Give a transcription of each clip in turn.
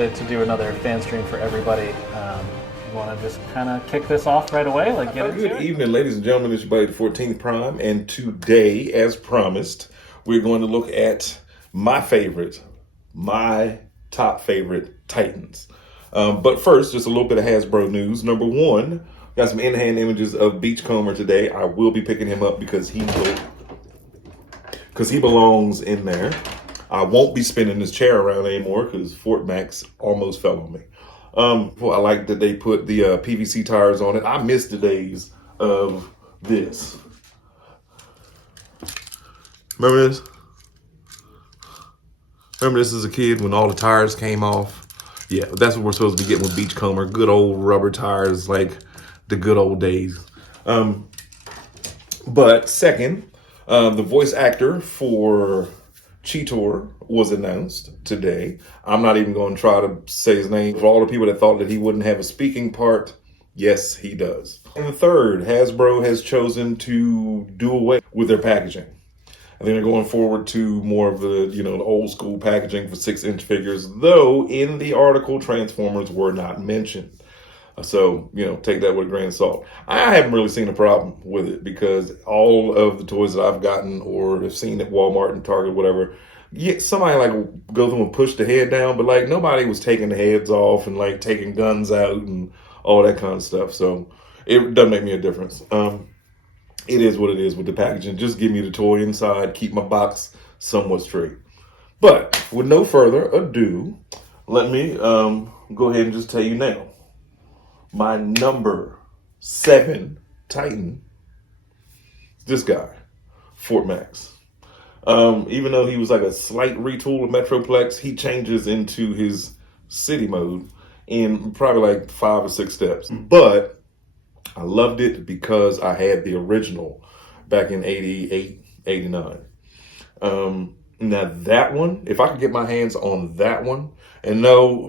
To do another fan stream for everybody. You want to just kind of kick this off right away? Good evening, ladies and gentlemen. It's your buddy, the 14th Prime, and today, as promised, we're going to look at my top favorite Titans. But first, just a little bit of Hasbro news. Number one, got some in-hand images of Beachcomber today. I will be picking him up because he belongs in there. I won't be spinning this chair around anymore because Fort Max almost fell on me. Well, I like that they put the PVC tires on it. I miss the days of this. Remember this? Remember this as a kid when all the tires came off? Yeah, that's what we're supposed to be getting with Beachcomber. Good old rubber tires like the good old days. But second, the voice actor for Cheetor was announced today. I'm not even going to try to say his name. For all the people that thought that he wouldn't have a speaking part, yes, he does. And the third, Hasbro has chosen to do away with their packaging. I think they're going forward to more of the old school packaging for 6-inch figures, though in the article, Transformers were not mentioned. So, take that with a grain of salt. I haven't really seen a problem with it because all of the toys that I've gotten or have seen at Walmart and Target, whatever, somebody go through and push the head down, but nobody was taking the heads off and taking guns out and all that kind of stuff. So it doesn't make me a difference. It is what it is with the packaging. Just give me the toy inside, keep my box somewhat straight. But with no further ado, let me go ahead and just tell you now. My number 7 Titan, this guy, Fort Max. Even though he was a slight retool of Metroplex, he changes into his city mode in probably 5 or 6 steps. But I loved it because I had the original back in 88, 89. Now that one, if I could get my hands on that one, and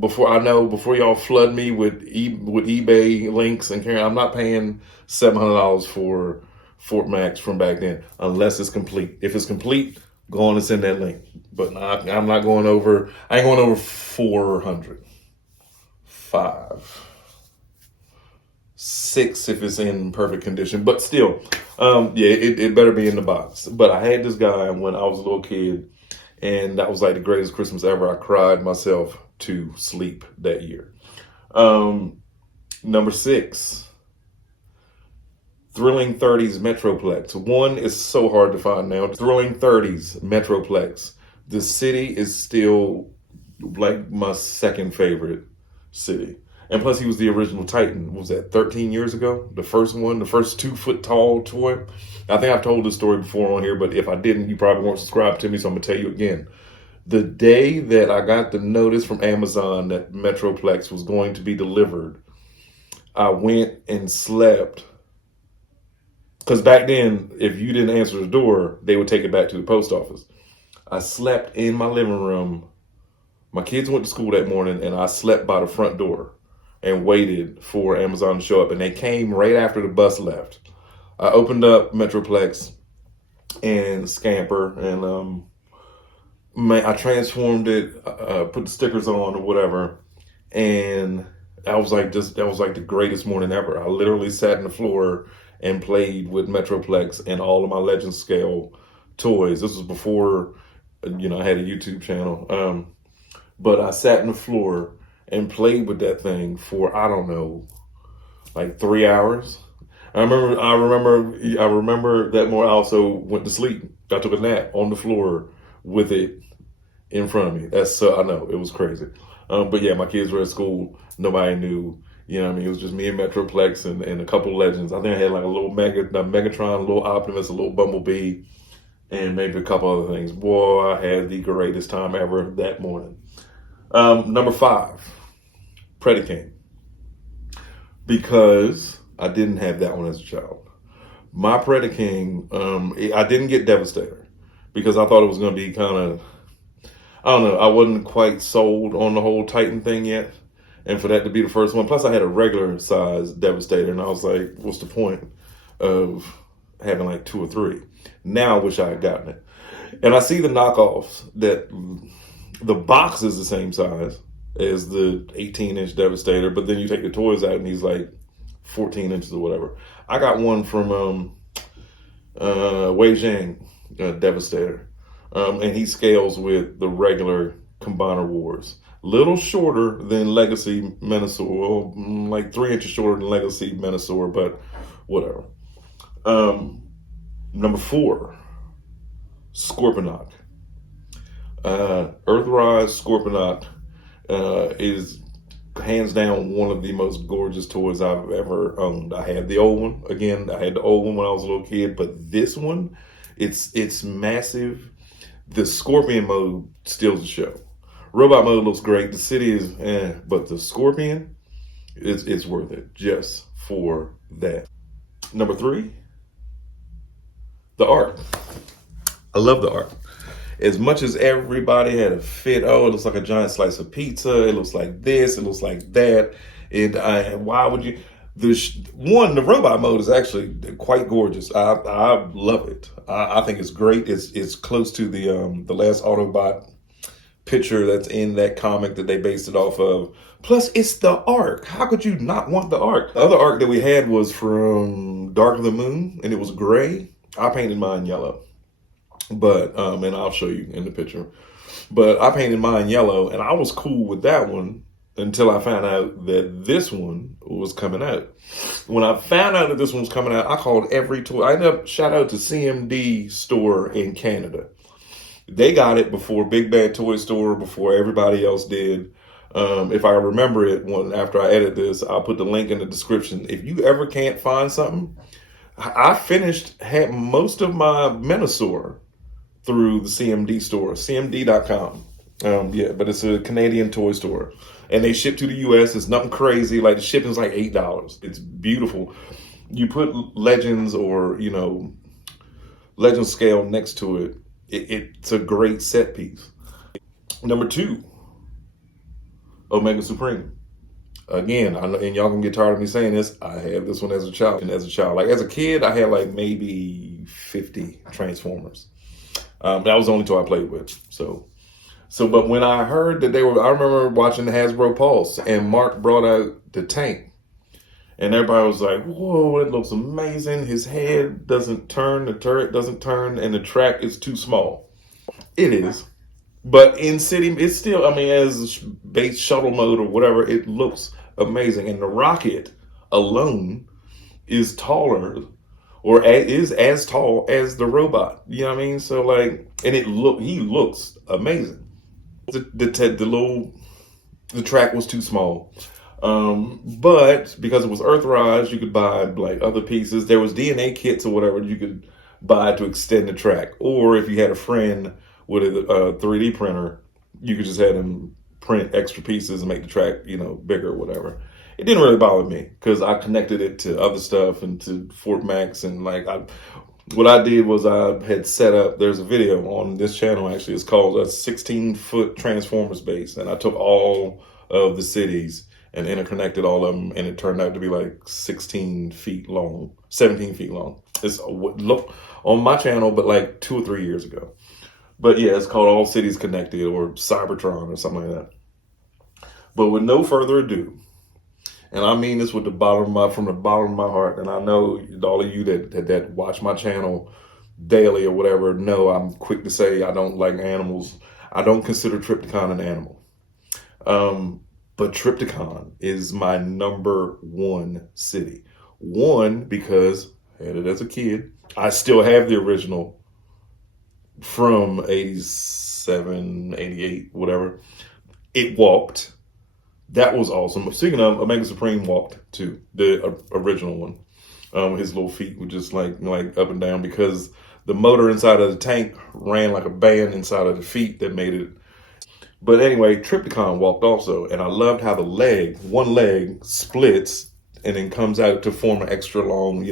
before y'all flood me with eBay links and I'm not paying $700 for Fort Max from back then unless it's complete. If it's complete, go on and send that link. But I'm not going over. I ain't going over 400. 5, 6 if it's in perfect condition. But still, it better be in the box. But I had this guy when I was a little kid. And that was the greatest Christmas ever. I cried myself to sleep that year. Number 6, Thrilling 30s Metroplex. One is so hard to find now. Thrilling 30s Metroplex. The city is still my second favorite city. And plus he was the original Titan. What was that, 13 years ago? The first one, the first 2-foot tall toy. I think I've told this story before on here, but if I didn't, you probably weren't subscribed to me, so I'm going to tell you again. The day that I got the notice from Amazon that Metroplex was going to be delivered, I went and slept. Because back then, if you didn't answer the door, they would take it back to the post office. I slept in my living room. My kids went to school that morning, and I slept by the front door and waited for Amazon to show up. And they came right after the bus left. I opened up Metroplex and Scamper, and I transformed it, put the stickers on or whatever, and that was the greatest morning ever. I literally sat on the floor and played with Metroplex and all of my Legend Scale toys. This was before, I had a YouTube channel. But I sat on the floor and played with that thing for, I don't know, 3 hours. I remember that morning I also went to sleep. I took a nap on the floor with it in front of me. I know, it was crazy. But yeah, my kids were at school. Nobody knew, it was just me and Metroplex and a couple of Legends. I think I had a little Megatron, a little Optimus, a little Bumblebee, and maybe a couple other things. Boy, I had the greatest time ever that morning. Number 5, Predaking. Because I didn't have that one as a child. My Predaking, I didn't get Devastator because I thought it was going to be kind of, I don't know, I wasn't quite sold on the whole Titan thing yet. And for that to be the first one, plus I had a regular size Devastator, and I was like, what's the point of having 2 or 3? Now I wish I had gotten it. And I see the knockoffs that the box is the same size, as the 18-inch Devastator, but then you take the toys out and he's like 14 inches or whatever. I got one from Wei Zhang, Devastator, and he scales with the regular Combiner Wars. Little shorter than Legacy Menasor, like 3 inches shorter than Legacy Menasor, but whatever. Number 4, Scorponok. Earthrise Scorponok is hands down one of the most gorgeous toys I've ever owned. I had the old one. Again, I had the old one when I was a little kid, but this one, it's massive. The Scorpion mode steals the show. Robot mode looks great. The city is but the Scorpion, it's worth it just for that. Number 3, the art. I love the art. As much as everybody had a fit, oh, it looks like a giant slice of pizza. It looks like this. It looks like that. And why would you? The robot mode is actually quite gorgeous. I love it. I think it's great. It's close to the last Autobot picture that's in that comic that they based it off of. Plus, it's the arc. How could you not want the arc? The other arc that we had was from Dark of the Moon, and it was gray. I painted mine yellow. But, and I'll show you in the picture, but I painted mine yellow and I was cool with that one until I found out that this one was coming out. When I found out that this one was coming out, I called every toy. I ended up, shout out to CMD store in Canada. They got it before Big Bad Toy Store, before everybody else did. If I remember it, after I edit this, I'll put the link in the description. If you ever can't find something, I had most of my Menasor through the CMD store, cmd.com. Yeah, but it's a Canadian toy store. And they ship to the US. It's nothing crazy. Like the shipping's like $8. It's beautiful. You put Legends or, Legend scale next to it. It's a great set piece. Number 2, Omega Supreme. Again, I know, and y'all gonna get tired of me saying this, I had this one as a child. Like as a kid, I had like maybe 50 Transformers. That was the only toy I played with. So, but when I heard that I remember watching the Hasbro Pulse and Mark brought out the tank and everybody was like, whoa, it looks amazing. His head doesn't turn, the turret doesn't turn, and the track is too small. It is. But in city, it's still, as base shuttle mode or whatever, it looks amazing. And the rocket alone is taller or is as tall as the robot. You know what I mean? So and he looks amazing. The track was too small. But because it was Earthrise, you could buy like other pieces. There was DNA kits or whatever you could buy to extend the track. Or if you had a friend with a 3D printer, you could just have them print extra pieces and make the track, bigger or whatever. It didn't really bother me because I connected it to other stuff and to Fort Max. And what I did was I had set up, there's a video on this channel actually, it's called a 16-foot Transformers base. And I took all of the cities and interconnected all of them. And it turned out to be like 16 feet long, 17 feet long. It's look on my channel, but like 2 or 3 years ago. But yeah, it's called All Cities Connected or Cybertron or something like that. But with no further ado, and I mean this from the bottom of my heart, and I know all of you that watch my channel daily or whatever know I'm quick to say I don't like animals. I don't consider Trypticon an animal. But Trypticon is my number 1 city. 1, because I had it as a kid. I still have the original from 87, 88, whatever. It walked. That was awesome. Speaking of, Omega Supreme walked too, the original one. His little feet were just like up and down because the motor inside of the tank ran like a band inside of the feet that made it. But anyway, Trypticon walked also, and I loved how one leg splits and then comes out to form an extra long,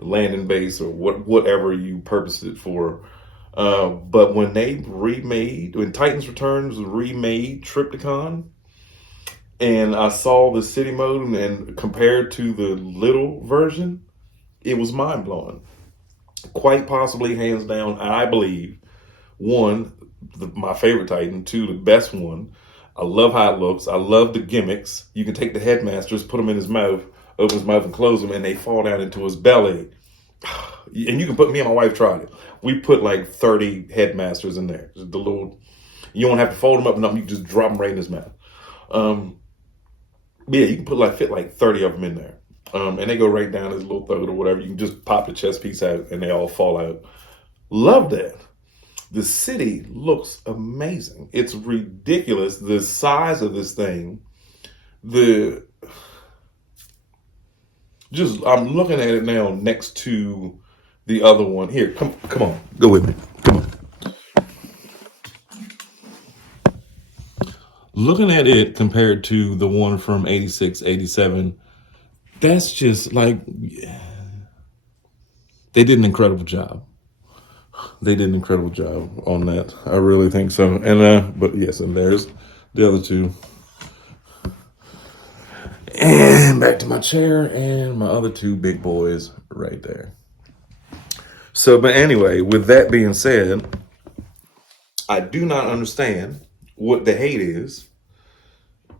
landing base or whatever you purposed it for. But when Titans Returns remade Trypticon, and I saw the city mode and compared to the little version, it was mind blowing. Quite possibly, hands down, I believe, 1, my favorite Titan, 2, the best one. I love how it looks. I love the gimmicks. You can take the headmasters, put them in his mouth, open his mouth and close them, and they fall down into his belly. And you can put, me and my wife tried it. We put like 30 headmasters in there. Just the little, you don't have to fold them up and nothing. You can just drop them right in his mouth. Yeah, you can fit like 30 of them in there. And they go right down his little throat or whatever. You can just pop the chest piece out and they all fall out. Love that. The city looks amazing. It's ridiculous. The size of this thing. I'm looking at it now next to the other one. Here, come on. Go with me. Come on. Looking at it compared to the one from 86, 87, that's just like, they did an incredible job. They did an incredible job on that. I really think so. And but yes, and there's the other two. And back to my chair and my other two big boys right there. So, but anyway, with that being said, I do not understand what the hate is.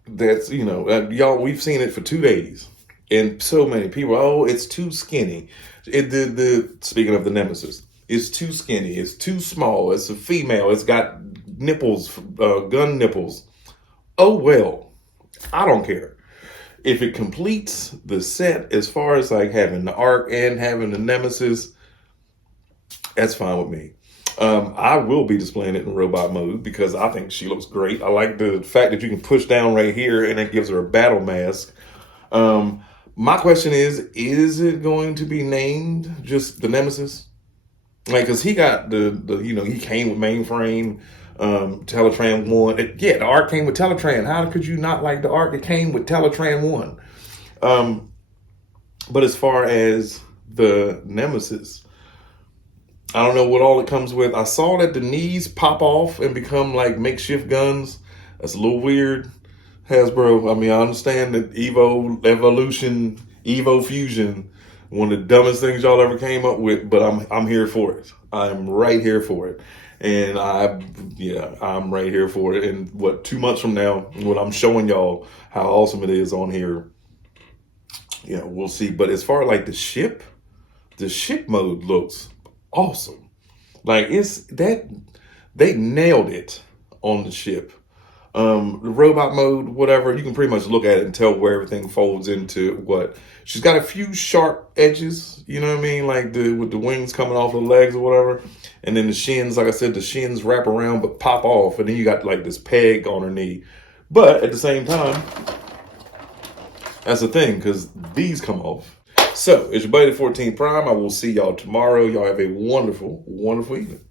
That's, y'all, we've seen it for 2 days. And so many people, oh, it's too skinny. Speaking of the Nemesis, it's too skinny. It's too small. It's a female. It's got nipples, gun nipples. Oh, well, I don't care. If it completes the set as far as like having the Ark and having the Nemesis, that's fine with me. I will be displaying it in robot mode because I think she looks great. I like the fact that you can push down right here and it gives her a battle mask. My question is it going to be named just the Nemesis? Like, cause he got he came with mainframe, Teletran 1. The Ark came with Teletran. How could you not like the Ark? It came with Teletran 1. But as far as the Nemesis, I don't know what all it comes with. I saw that the knees pop off and become like makeshift guns. That's a little weird. Hasbro, I mean, I understand that Evo Fusion, one of the dumbest things y'all ever came up with, but I'm here for it. I'm right here for it. And I'm right here for it. And 2 months from now, when I'm showing y'all how awesome it is on here, we'll see. But as far as like the ship mode looks awesome. Like they nailed it on the ship. The robot mode, whatever, you can pretty much look at it and tell where everything folds into what. She's got a few sharp edges, you know what I mean? Like with the wings coming off the legs or whatever. And then the shins, like I said, the shins wrap around but pop off. And then you got like this peg on her knee. But at the same time, that's the thing, because these come off. So, it's your buddy, 14 Prime. I will see y'all tomorrow. Y'all have a wonderful, wonderful evening.